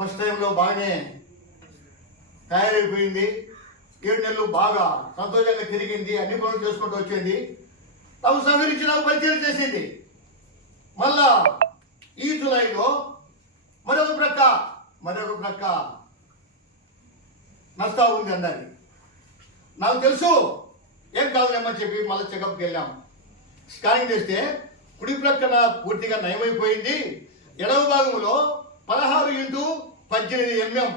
First టైంలో బాగానే తయారైపోయింది. 7 నెలలు బాగా సంతోషంగా తిరిగింది, అన్ని పనులు చేసుకుంటూ వచ్చింది. నాకు సహకరించి నాకు పరిచయం చేసింది. మళ్ళా ఈ జూలైలో మరొక ప్రక్క నష్టా ఉంది అన్నది. నాకు తెలుసు ఏం కాదులేమని చెప్పి మళ్ళీ చెకప్కి వెళ్ళాం. స్కానింగ్ చేస్తే కుడి ప్రక్కన పూర్తిగా నయమైపోయింది. ఎడవ భాగంలో 16x18 mm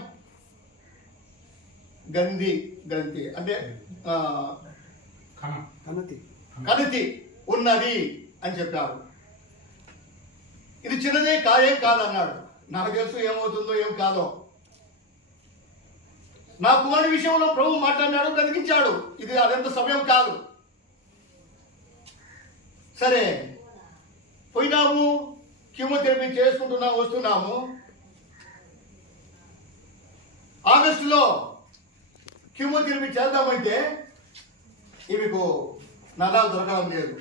గ్రంథి అంటే కణితి ఉన్నది అని చెప్పారు. ఇది చిన్నదే కాదేం కాదన్నాడు. నాకు తెలుసు ఏమవుతుందో ఏం కాదో. నా కుమారుడి విషయంలో ప్రభు మాట్లాడినాడు, బ్రతికించాడు. ఇది అదంత సమయం కాదు. సరే పోయినాము, కీమోథెరపీ చేసుకుంటున్నాము, వస్తున్నాము. ఆగస్టులో కీమోథెరపీ చేద్దామంటే ఈమెకు నరాలు దొరకడం లేదు.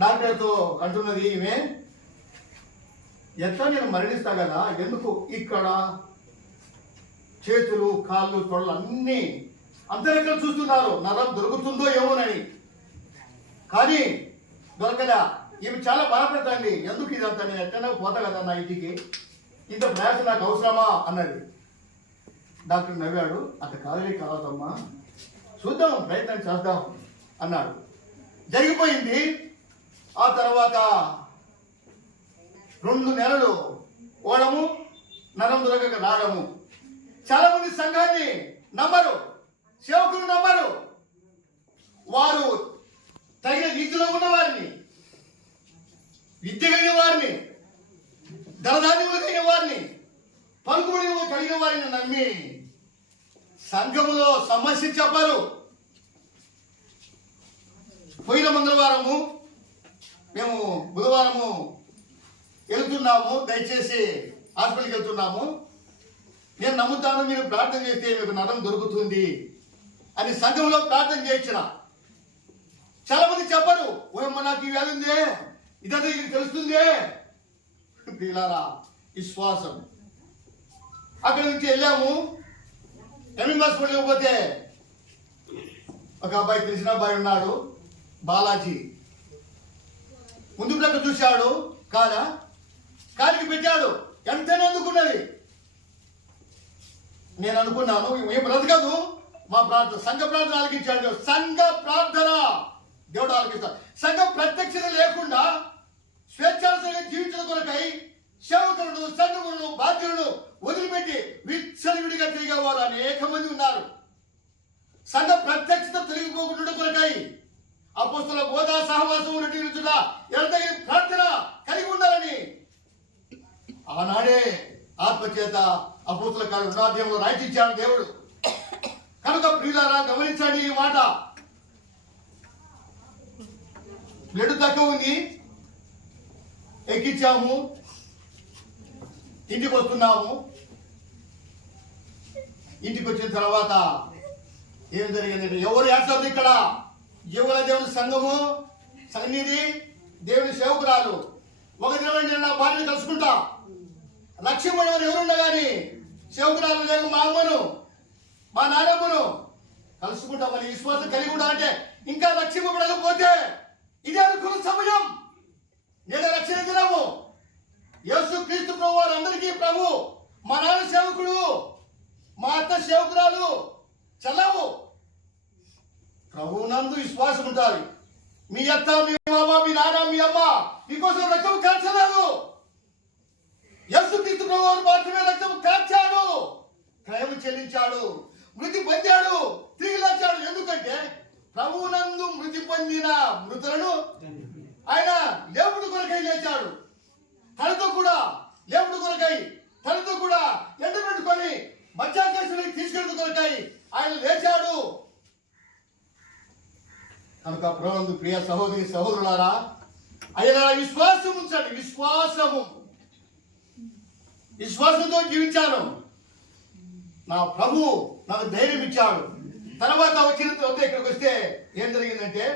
డాక్టర్తో అంటున్నది ఈమె, ఎట్లా నేను మరణిస్తా కదా, ఎందుకు ఇక్కడ చేతులు కాళ్ళు తొడలు అన్నీ అంతరెక్కలు చూస్తున్నారు, నరం దొరుకుతుందో ఏమోనని. కానీ దొరకదా. ఈమె చాలా బాధపడతాండి. ఎందుకు ఇదంతా, నేను ఎక్కడైనా పోతా కదా నా ఇంటికి, ఇంత ప్రయాసం నాకు అవసరమా అన్నది. డాక్టర్ నవ్వాడు. అట్లా కాదమ్మా, చూద్దాం, ప్రయత్నం చేద్దాం అన్నాడు. జరిగిపోయింది. ఆ తర్వాత 2 నెలలు ఓడము, నరం దొరకక రావడము. చాలా మంది సంఘాన్ని నమ్మరు, సేవకులు నమ్మరు. వారు తగిన రీతిలో ఉన్నవారిని, విద్య కలిగిన వారిని, ధనధాన్యములు కలిగిన వారిని, పలుకుబడి కలిగిన వారిని నమ్మి సంఘములో సమస్య చెప్పరు. పోయిన మంగళవారము మేము బుధవారము వెళ్తున్నాము, దయచేసి హాస్పిటల్కి వెళ్తున్నాము, నేను నమ్ముతాను, మీరు ప్రార్థన చేస్తే మీకు నరం దొరుకుతుంది అని సంఘంలో ప్రార్థన చేయించిన. చాలా మంది చెప్పరు, ఓయమ్మ నాకు ఈ వ్యాధి ఉందే, ఇదంతా ఇది తెలుస్తుందే. పిల్లారా, విశ్వాసం. అక్కడి నుంచి వెళ్ళాము. ఎంఎం హాస్పిటల్కి పోతే ఒక అబ్బాయి, తెలిసిన అబ్బాయి ఉన్నాడు, బాలాజీ. ముందు ప్రక్క చూశాడు, కాలికి పెట్టాడు, ఎంతనే అందుకున్నది. నేను అనుకున్నాను ఏం బ్రతకదు, మా ప్రార్థన, సంఘ ప్రార్థన ఆలకించాడు. సంఘ ప్రార్థన దేవుడు ఆలకిస్తాడు. సంఘ ప్రత్యక్షత లేకుండా స్వేచ్ఛానుసారంగా జీవించడం కొరకై సేవకులను, సంఘములను, బాధ్యులను వదిలిపెట్టి విచ్చలవిడిగా తిరిగేవారు అనేక మంది ఉన్నారు. సంఘ ప్రత్యక్షత తొలగిపోకుండా కొరకై అపోస్తల బోధ, సహవాసం, నటించుట, ఎడతగిన ప్రార్థన కలిగి ఉండాలని ఆనాడే ఆత్మచేత అపోస్తల కార్యం 2వ అధ్యాయంలో రాయించాడు దేవుడు. కనుక ప్రియులారా, గమనించండి ఈ మాట. బ్లడ్ తక్కువ ఉంది, ఎక్కించాము, ఇంటికి వస్తున్నాము. ఇంటికి వచ్చిన తర్వాత ఏం జరిగిందంటే, ఎవరు ఏడ్చారు ఇక్కడ? దేవుని సంఘము, సన్నిధి, దేవుని సేవకురాలు. ఒక దినం నేను నా భార్యను కలుసుకుంటా. లక్ష్యమైన ఎవరున్నా కానీ సేవకురాలు లేదు, మా అమ్మను, మా నాన్నమ్మను కలుసుకుంటామని విశ్వాసం కలిగి ఉంటా. అంటే ఇంకా రక్షింపబడకపోతే ఇదే అనుకున్న సమయం. నేను రక్షణ దినము. యేసు క్రీస్తు ప్రభు వారు అందరికీ ప్రభు. మా నాన్న సేవకుడు, మా అత్త సేవకురాలు, చల్లవు. ప్రభువునందు విశ్వాసం ఉంటారు. మీ అత్త, మీ మామ, మీ నాన్న, మీ అమ్మ మీకోసం రక్తం కాల్చలేదు. యేసు క్రీస్తు ప్రభు వారు మాత్రమే రక్తం కాల్చాడు, క్రయము చెల్లించాడు, మృతి పొందాడు, తిరిగి లేచాడు. ఎందుకంటే ప్రభువునందు మృతి పొందిన మృతులను ఆయన లేపుడు కొరకై లేచాడు. తనతో కూడా లేపుడు కొరకై, తనతో కూడా ఎండబెట్టుకొని మధ్యాకాశానికి తీసుకెళ్ళడం కొరకై ఆయన లేచాడు. కనుక ప్రభునందు ప్రియ సహోదరి సహోదరులారా, ఆయన విశ్వాసం ఉంచండి. విశ్వాసంతో జీవించాను. నా ప్రభు నాకు ధైర్యం ఇచ్చాడు. తర్వాత వచ్చిన తర్వాత ఇక్కడికి వస్తే ఏం జరిగిందంటే,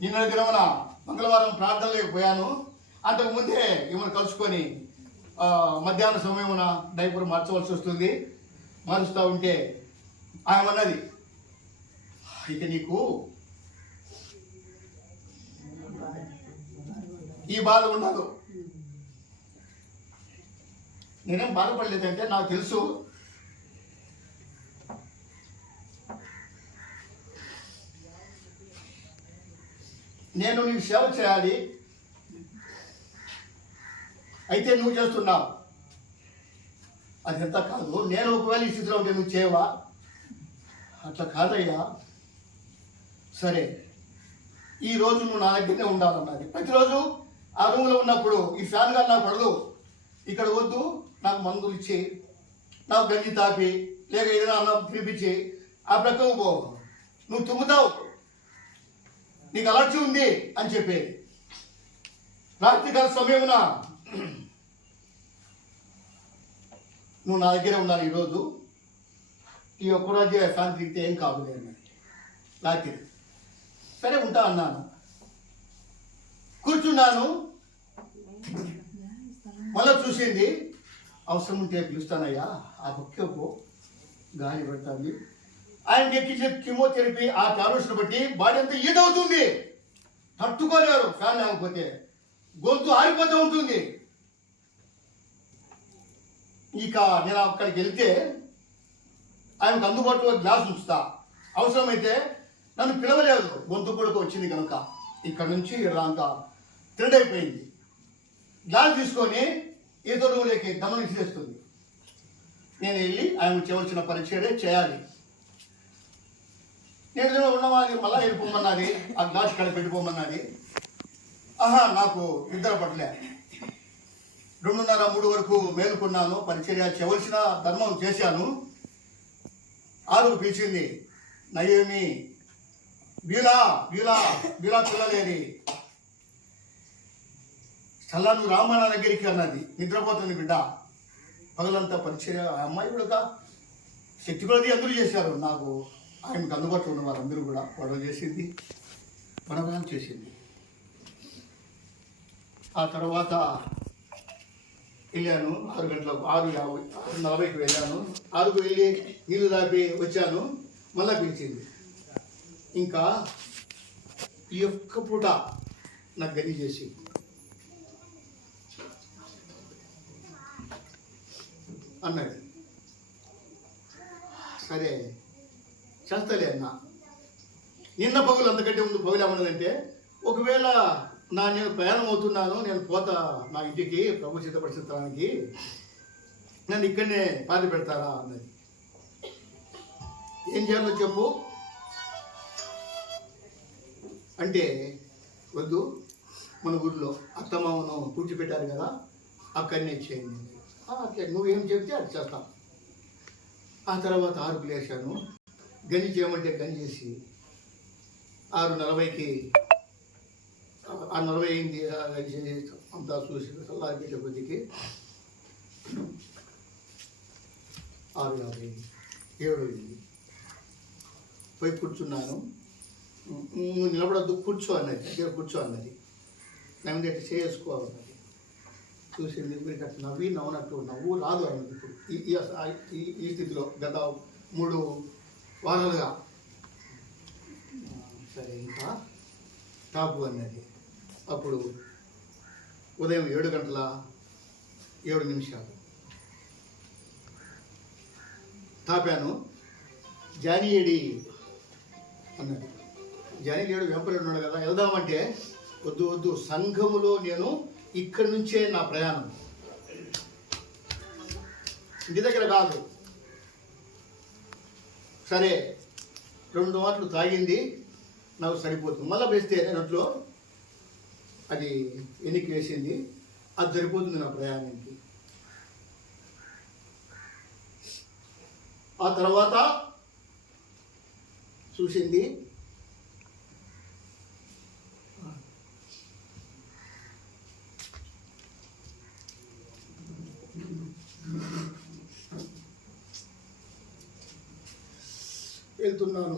నిన్న దినమున మంగళవారం ప్రార్థనలోకి పోయాను. అంతకుముందే ఈమెను కలుసుకొని మధ్యాహ్న సమయమున డైపర్ మార్చవలసి వస్తుంది. మారుస్తూ ఉంటే ఆమె అన్నది, ఇక నీకు ఈ బాధ ఉండదు. నేనేం బాధపడలేదంటే నాకు తెలుసు నేను నీకు సేవ చేయాలి, అయితే నువ్వు చేస్తున్నావు. అది ఎంత కాదు, నేను ఒకవేళ ఈ స్థితిలో ఉంటే నువ్వు చేయవా? అట్లా కాదయ్యా. సరే, ఈరోజు నువ్వు నా దగ్గరనే ఉండాలన్నది. ప్రతిరోజు ఆ రూమ్లో ఉన్నప్పుడు ఈ ఫ్యాన్ గారు నాకు పడదు, ఇక్కడ వద్దు, నాకు మందులు ఇచ్చి, నాకు గంజి తాపి, లేక ఏదైనా అన్నం తినిపించి ఆ ప్రక్కకు పో, నువ్వు తుమ్ముతావు, నీకు అలర్జీ ఉంది అని చెప్పేది. రాత్రికాల సమయమున నువ్వు నా దగ్గరే ఉండాలి ఈరోజు, ఈ ఒక్కరోజే ఫ్యాన్ తిరిగితే ఏం కాదు అన్నది రాత్రి. సరే ఉంటా అన్నాను, కూర్చున్నాను. మళ్ళీ చూసింది, అవసరం ఉంటే పిలుస్తానయ్యా, ఆ పక్కకు గాలి పడుతుంది. ఆయనకి ఎక్కించే కీమోథెరపీ ఆ టాబ్లెట్స్ని బట్టి బాడీ అంతా హీట్ అవుతుంది, తట్టుకోలేరు. ఫ్యాన్ లేకపోతే గొంతు ఆరిపోతూ ఉంటుంది. ఇక నేను అక్కడికి వెళ్తే ఆయనకు అందుబాటులో గ్లాస్ ఉంచుతా, అవసరమైతే నన్ను పిలవలేదు, గొంతు కూడా వచ్చింది కనుక ఇక్కడ నుంచి అంతా తిరడైపోయింది. గ్లాస్ తీసుకొని ఏదో రూములోకి దమనం ఇచ్చేస్తుంది. నేను వెళ్ళి ఆయన చేయవలసిన పరీక్ష చేయాలి. నేను ఉన్నవాది మళ్ళా వెళ్ళిపోమన్నది, ఆ గ్లాస్ కడ పెట్టిపోమన్నది. నాకు నిద్ర పట్టలే. 2:30-3 వరకు మేలుకున్నాను, పరిచర్య చేయవలసిన ధర్మం చేశాను. 6కు పిలిచింది, నయేమి బీలా బీలా బీలా పిల్లలేరి చల్లా నువ్వు రామన్న దగ్గరికి అన్నది. నిద్రపోతుంది బిడ్డ. పగలంతా పరిచర్య. అమ్మాయి కూడా శక్తి కొలది అందరూ చేశారు. నాకు ఆయనకు అందుబాటులో ఉన్న వారందరూ కూడా గొడవ చేసింది, మనగానం చేసింది. ఆ తర్వాత వెళ్ళాను 6 గంటలకు, 6:40కి వెళ్ళాను. 6కు వెళ్ళి నీళ్ళు దాపి వచ్చాను. మళ్ళా పిలిచింది. ఇంకా ఈ ఒక్క పూట నాకు గది చేసి అన్నాడు. సరే చేస్తలే అన్నా. నిన్న పగులు అంతకంటే ముందు పగులు ఏమన్నదంటే, ఒకవేళ నేను ప్రయాణం అవుతున్నాను, నేను పోతా నా ఇంటికి ప్రభు సిద్ధపరిచడానికి, నన్ను ఇక్కడనే పాతి పెడతారా అన్నది. ఏం చేయాలో చెప్పు అంటే, వద్దు, మన ఊళ్ళో అత్తమామను కూర్చిపెట్టారు కదా, అక్కడనే చేయండి. నువ్వేం చెప్తే అది చేస్తాం. ఆ తర్వాత 6కు లేచాను. గని చేయమంటే గని చేసి 6:40కి 6:40 అయింది. అంతా చూసి చల్లారి పెట్టే కొద్దికి 6:50 7 అయింది. పోయి కూర్చున్నాను. నిలబడద్దు, కూర్చో అన్నది, దగ్గర కూర్చో అన్నది. నవ్వు అట్లా చేసుకోవాలన్నది. చూసింది, మీరు అట్లా నవ్వునట్టు నవ్వు రాదు అన్నది. ఇప్పుడు ఈ స్థితిలో గత 3 వారాలుగా. సరే ఇంకా టాపు అన్నది. అప్పుడు ఉదయం 7:07 తాపాను. జానియేడి అన్నది. జానియేడు వెంపలు ఉన్నాడు కదా, వెళ్దామంటే వద్దు వద్దు, సంఘములో నేను ఇక్కడి నుంచే నా ప్రయాణం, ఇంటి దగ్గర కాదు. సరే 2 మాటలు తాగింది, నాకు సరిపోతుంది. మళ్ళీ వేస్తే నేనట్లో అది ఎన్నిక వేసింది, అది సరిపోతుంది నా ప్రయాణానికి. ఆ తర్వాత చూసింది, వెళ్తున్నాను.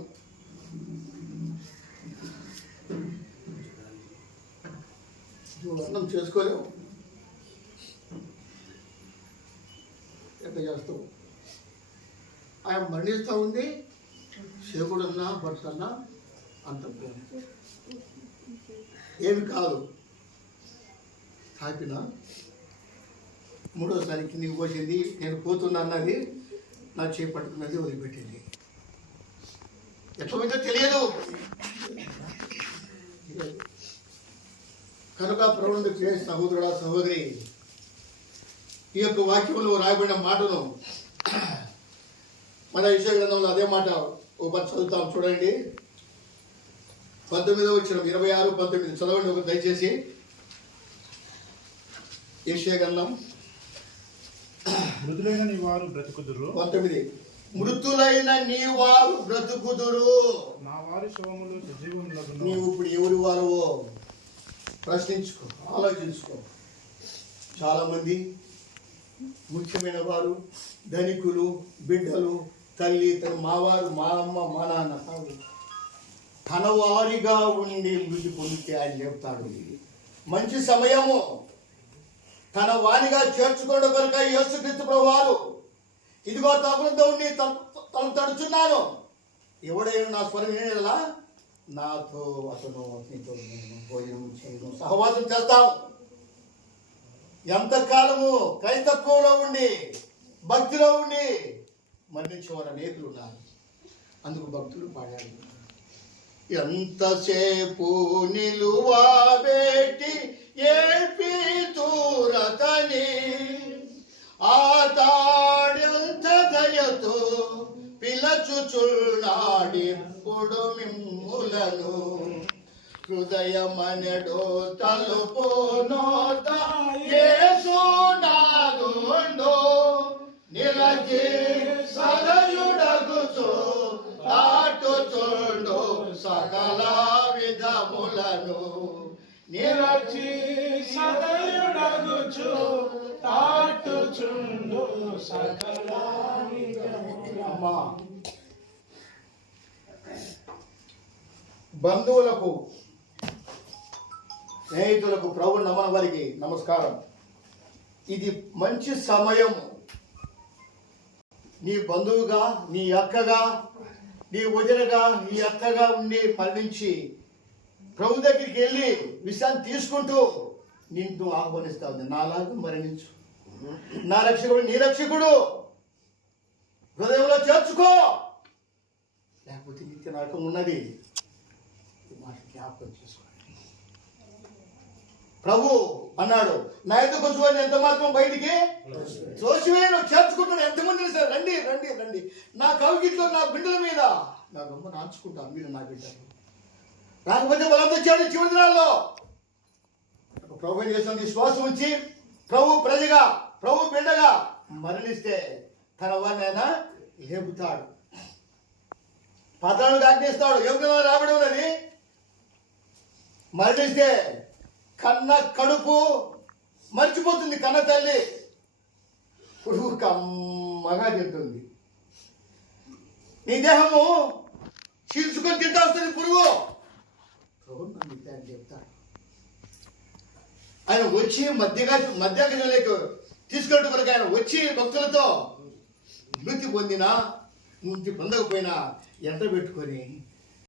నువ్వు అర్థం చేసుకోలేవు. ఎట్లా చేస్తావు? ఆయన మరణిస్తూ ఉంది. సేవకుడన్నా భర్తన్నా అంత ప్రేమ ఏమి కాదు. తాపిన మూడోసారి కిందికి పోసింది. నేను పోతున్నా అన్నది, నా చేపట్టుకున్నది, వదిలిపెట్టింది. ఎట్లా పోయిందో తెలియదు. కనుక ప్రభువునందు ప్రియ సహోదరుడా సహోదరి, ఈ యొక్క వాక్యంలో రాయబడిన మాటను మన యెషయా గ్రంథంలో అదే మాట ఒకటి చదువుతాం. చూడండి, 19వ వచనం, 26, 19 చదవండి ఒక దయచేసి. యెషయా గ్రంథం 19. మృతులైన నీ వారు బ్రతుకుదురు. నీవు ఇప్పుడు ఎవరి వారవో ప్రశ్నించుకో, ఆలోచించుకో. చాలామంది ముఖ్యమైన వారు, ధనికులు, బిడ్డలు, తల్లి, తన మావారు, మా అమ్మ, మా నాన్న కాదు, తన వారిగా ఉండి మృతి పొందితే ఆయన చెప్తాడు. మంచి సమయము తన వారిగా చేర్చుకోవడం కనుక యేసుక్రీస్తు ప్రభువారు, ఇదిగో తగులతో ఉండి తను తడుచున్నాను, ఎవడైనా నా స్వరం వినేలా నాతో అతను నీతో నేను భోజనం చేయను, సహవాసం చేస్తాను. ఎంతకాలము క్రైస్తత్వంలో ఉండి భక్తిలో ఉండి మరణించేవారు అనేకులు ఉన్నారు. అందుకు భక్తులు పాడారు, ఎంతసేపు నిలువబెట్టి ఏపి తూరతని ఆతాడెంత దయతో పిలచుచున్నాడిప్పుడు మిమ్ములను, హృదయమనెడో తలుపు నోత యేసు నాదుండో నిలచి సదయుడగుచు దాటుచుండు సకల విధములను, నిలచి సదయుడగుచు దాటుచుండు సకల విధములను. బంధువులకు, స్నేహితులకు ప్రభు నమన వారికి నమస్కారం. ఇది మంచి సమయం. నీ బంధువుగా, నీ అక్కగా, నీ వదినగా, నీ అక్కగా ఉండి మరణించి ప్రభు దగ్గరికి వెళ్ళి విషయాన్ని తీసుకుంటూ నిన్ను ఆహ్వానిస్తా ఉంది. నాలాగా మరణించు, నా రక్షకుడు నీ రక్షకుడు, హృదయంలో చేర్చుకో, లేకపోతే నిత్య నరకం ఉన్నది. జ్ఞాపకం చేసుకోండి. ప్రభు అన్నాడు, నా ఎదుకు వచ్చి ఎంత మాత్రం బయటికి తోసివేయను, చేర్చుకుంటాను. ఎంతమంది సార్, రండి రండి రండి, నా కవిగిట్లో నా బిడ్డల మీద నా రొమ్మ నాచుకుంటాను, మీరు నా బిడ్డలు. రాకపోతే బలంతో వచ్చాడు చివరి దినాల్లో. ప్రభు చేసిన విశ్వాసం ఉంచి ప్రభు ప్రజగా, ప్రభు బిడ్డగా మరణిస్తే తన వారిని ఆయన లేపుతాడు, పతనానికి ఆజ్ఞిస్తాడు. ఎవరికైనా రాబడి ఉన్నది. మరణిస్తే కన్న కడుపు మర్చిపోతుంది, కన్న తల్లి పురుగు కమ్మగా తింటుంది. నీ దేహము చీల్చుకొని తింటా వస్తుంది పురుగు. చెప్తాడు. ఆయన వచ్చి మధ్యాహ్నంలోకి తీసుకెళ్ళడం కొరకు ఆయన వచ్చి భక్తులతో మృతి పొందినా, మృతి పొందకపోయినా ఎంట పెట్టుకొని